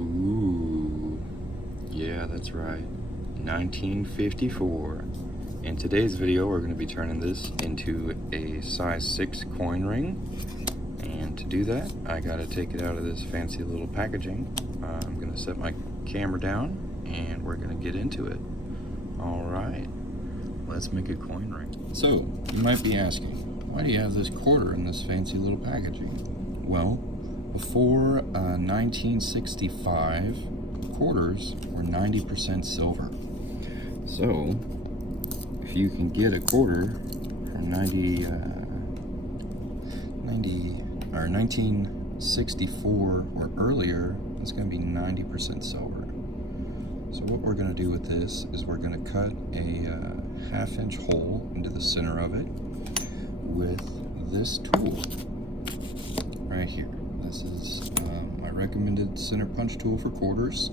Ooh, yeah, that's right. 1954. In today's video, we're going to be turning this into a size 6 coin ring. And to do that, I got to take it out of this fancy little packaging. I'm going to set my camera down and we're going to get into it. All right, let's make a coin ring. So, you might be asking, why do you have this quarter in this fancy little packaging? Well, before 1965, quarters were 90% silver. So, if you can get a quarter from 1964 or earlier, it's going to be 90% silver. So what we're going to do with this is we're going to cut a half-inch hole into the center of it with this tool right here. This is my recommended center punch tool for quarters.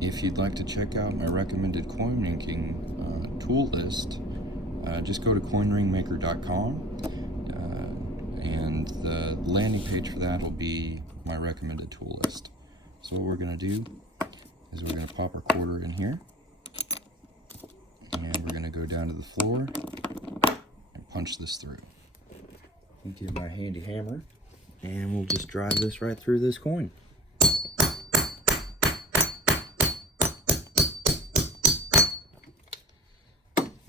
If you'd like to check out my recommended coin making tool list, just go to coinringmaker.com, and the landing page for that will be my recommended tool list. So what we're going to do is we're going to pop our quarter in here, and we're going to go down to the floor and punch this through. I'll get my handy hammer, and we'll just drive this right through this coin.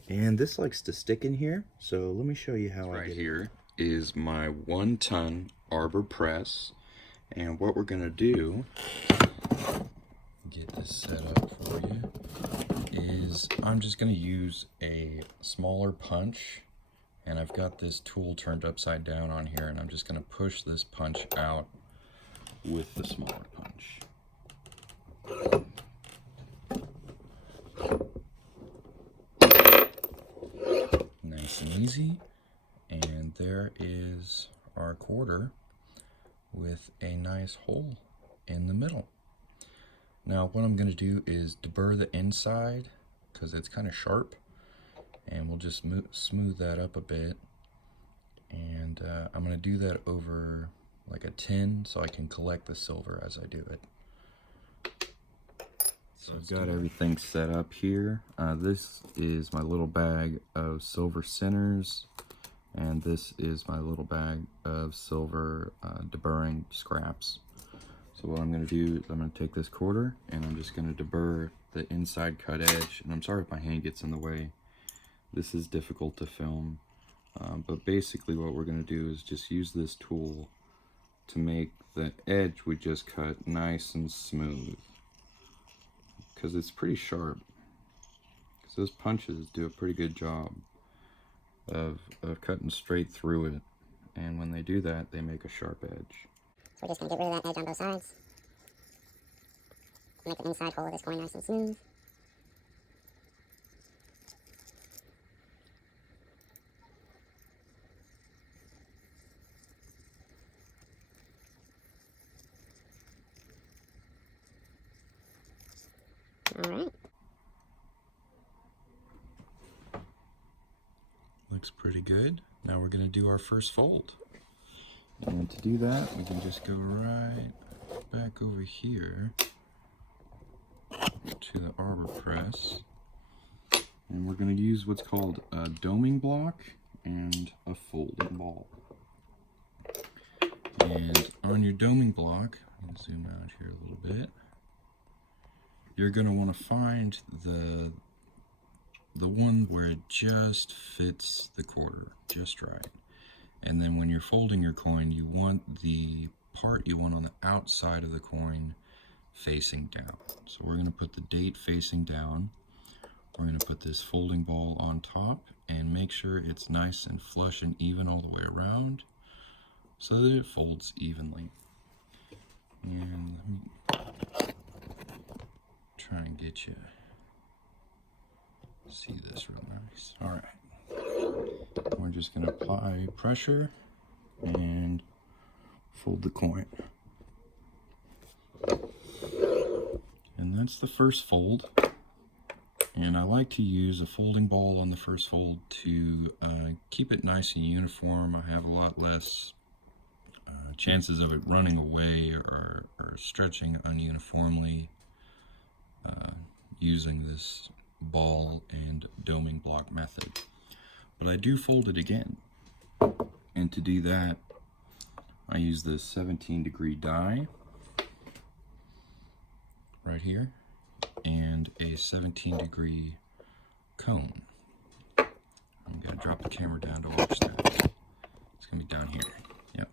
And this likes to stick in here, so let me show you how I get it. Here is my 1-ton arbor press, and what we're going to do, get this set up for you, is I'm just going to use a smaller punch, and I've got this tool turned upside down on here, and I'm just going to push this punch out with the smaller punch. Nice and easy, and there is our quarter with a nice hole in the middle. Now what I'm going to do is deburr the inside because it's kind of sharp, and we'll just smooth that up a bit, and I'm going to do that over like a tin so I can collect the silver as I do it. So I've got everything set up here. This is my little bag of silver centers, and this is my little bag of silver deburring scraps. So what I'm going to do is I'm going to take this quarter and I'm just going to deburr the inside cut edge. And I'm sorry if my hand gets in the way. This is difficult to film, but basically what we're going to do is just use this tool to make the edge we just cut nice and smooth, because it's pretty sharp. Because those punches do a pretty good job of cutting straight through it, and when they do that, they make a sharp edge. So we're just going to get rid of that edge on both sides. Make the inside hole of this coin nice and smooth. Alright. Looks pretty good. Now we're going to do our first fold. And to do that, we can just go right back over here to the arbor press. And we're going to use what's called a doming block and a folding ball. And on your doming block, I'll zoom out here a little bit, you're going to want to find the one where it just fits the quarter just right. And then when you're folding your coin, you want the part you want on the outside of the coin facing down. So we're going to put the date facing down. We're going to put this folding ball on top and make sure it's nice and flush and even all the way around so that it folds evenly. And let me try and get you see this real nice. All right. We're just going to apply pressure and fold the coin. And that's the first fold. And I like to use a folding ball on the first fold to keep it nice and uniform. I have a lot less chances of it running away or stretching ununiformly using this ball and doming block method. But I do fold it again, and to do that I use this 17-degree die right here and a 17-degree cone. I'm going to drop the camera down to watch that. It's going to be down here. Yep.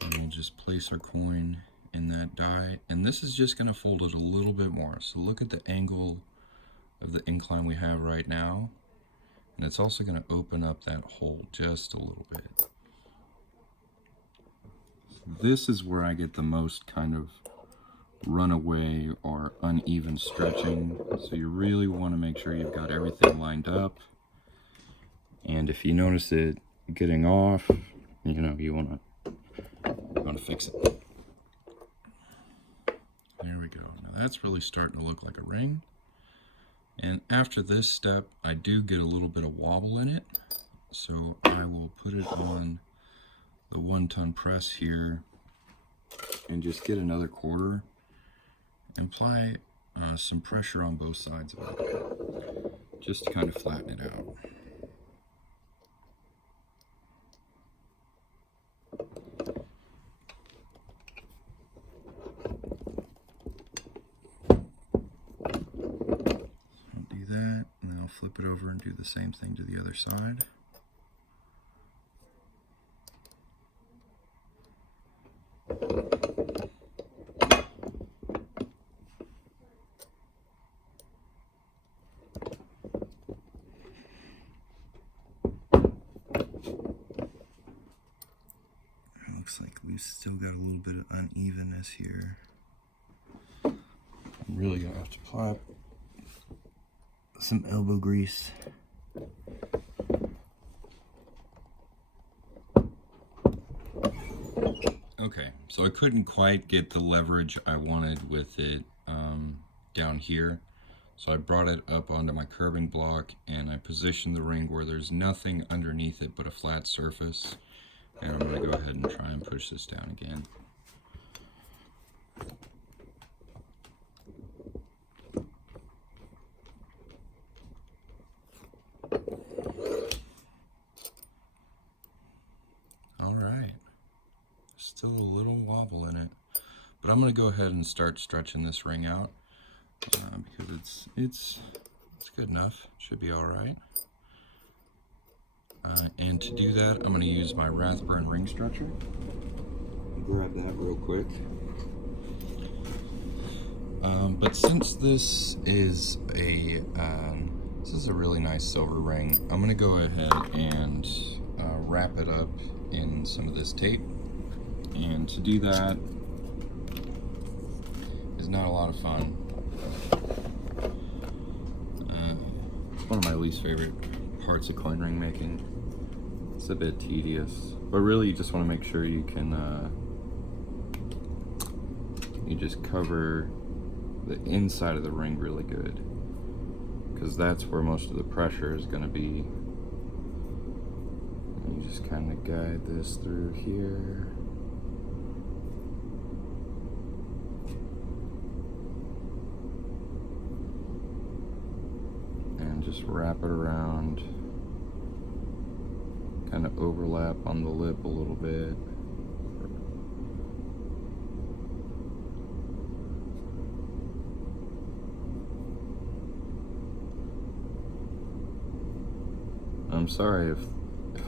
And we'll just place our coin in that die, and this is just going to fold it a little bit more. So look at the angle of the incline we have right now, and it's also going to open up that hole just a little bit. This is where I get the most kind of runaway or uneven stretching, so you really want to make sure you've got everything lined up. And if you notice it getting off, you want to fix it. There we go. Now that's really starting to look like a ring. And after this step, I do get a little bit of wobble in it, so I will put it on the 1-ton press here and just get another quarter and apply some pressure on both sides of it, just to kind of flatten it out. Do that, and then I'll flip it over and do the same thing to the other side. Looks like we've still got a little bit of unevenness here. I'm really gonna have to apply some elbow grease. Okay, so I couldn't quite get the leverage I wanted with it down here. So I brought it up onto my curbing block and I positioned the ring where there's nothing underneath it but a flat surface. And I'm going to go ahead and try and push this down again. Alright. Still a little wobble in it. But I'm going to go ahead and start stretching this ring out because it's good enough. Should be alright. And to do that, I'm going to use my Rathburn ring stretcher. Grab that real quick. But since this is a really nice silver ring, I'm going to go ahead and wrap it up in some of this tape. And to do that is not a lot of fun. It's one of my least favorite parts of coin ring making. It's a bit tedious, but really you just want to make sure you can you just cover the inside of the ring really good, because that's where most of the pressure is going to be. And you just kind of guide this through here. And just wrap it around. Kind of overlap on the lip a little bit. I'm sorry if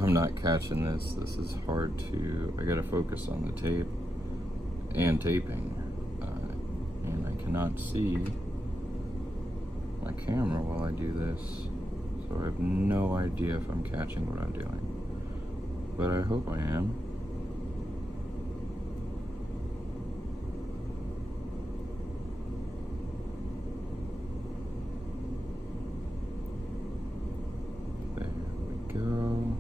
I'm not catching this. This is hard to, I gotta focus on the tape and taping. And I cannot see my camera while I do this. So I have no idea if I'm catching what I'm doing. But I hope I am. There we go.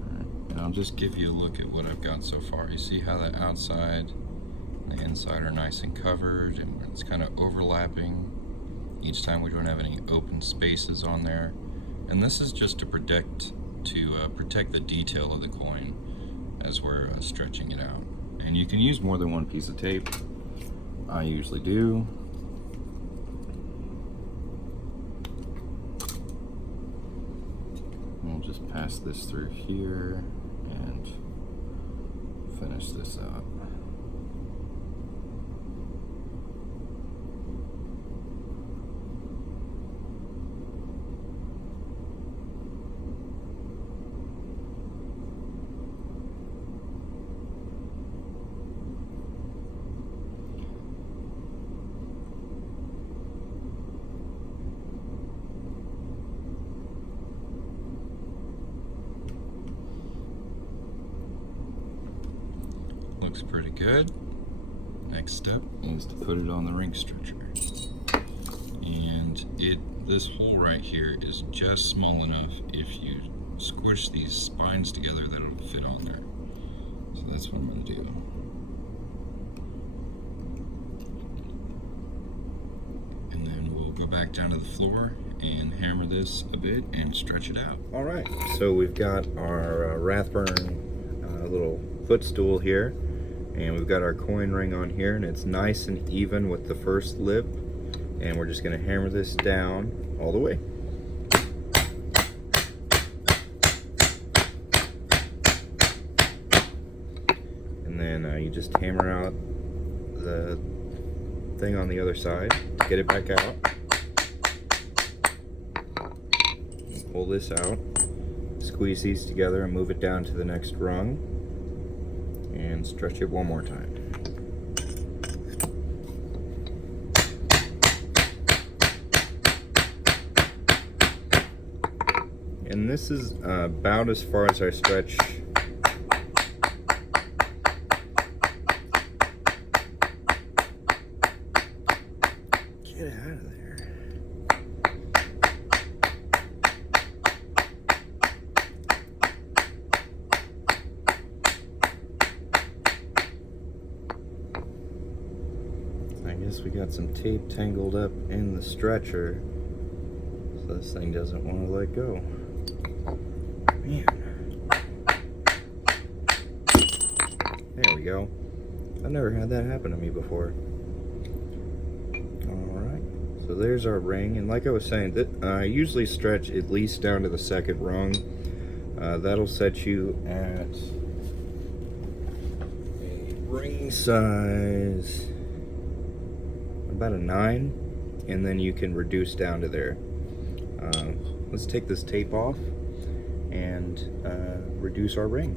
Alright, and I'll just give you a look at what I've got so far. You see how the outside and the inside are nice and covered, and it's kind of overlapping each time. We don't have any open spaces on there. And this is just to protect the detail of the coin, as we're stretching it out. And you can use more than one piece of tape. I usually do. We'll just pass this through here and finish this up. Looks pretty good. Next step is to put it on the ring stretcher. And this hole right here is just small enough if you squish these spines together that it'll fit on there. So that's what I'm going to do. And then we'll go back down to the floor and hammer this a bit and stretch it out. All right, so we've got our Rathburn little footstool here, and we've got our coin ring on here, and it's nice and even with the first lip, and we're just going to hammer this down all the way. And then you just hammer out the thing on the other side to get it back out. And pull this out, squeeze these together and move it down to the next rung, and stretch it one more time. And this is about as far as I stretch. Get out of there. I guess we got some tape tangled up in the stretcher, so this thing doesn't want to let go. Man. There we go. I've never had that happen to me before. Alright, so there's our ring, and like I was saying, I usually stretch at least down to the second rung. That'll set you at a ring size about a 9, and then you can reduce down to there. Let's take this tape off and reduce our ring.